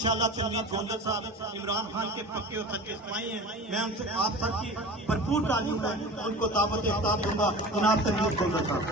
इंशाअल्लाह तनवीर गोंदल साहब इमरान खान के पक्के और सच्चे सिपाही हैं। मैं उनसे आप सबकी भरपूर तालीम में उनको दावत इफ्तार दूंगा। जनाब तनवीर गोंदल साहब।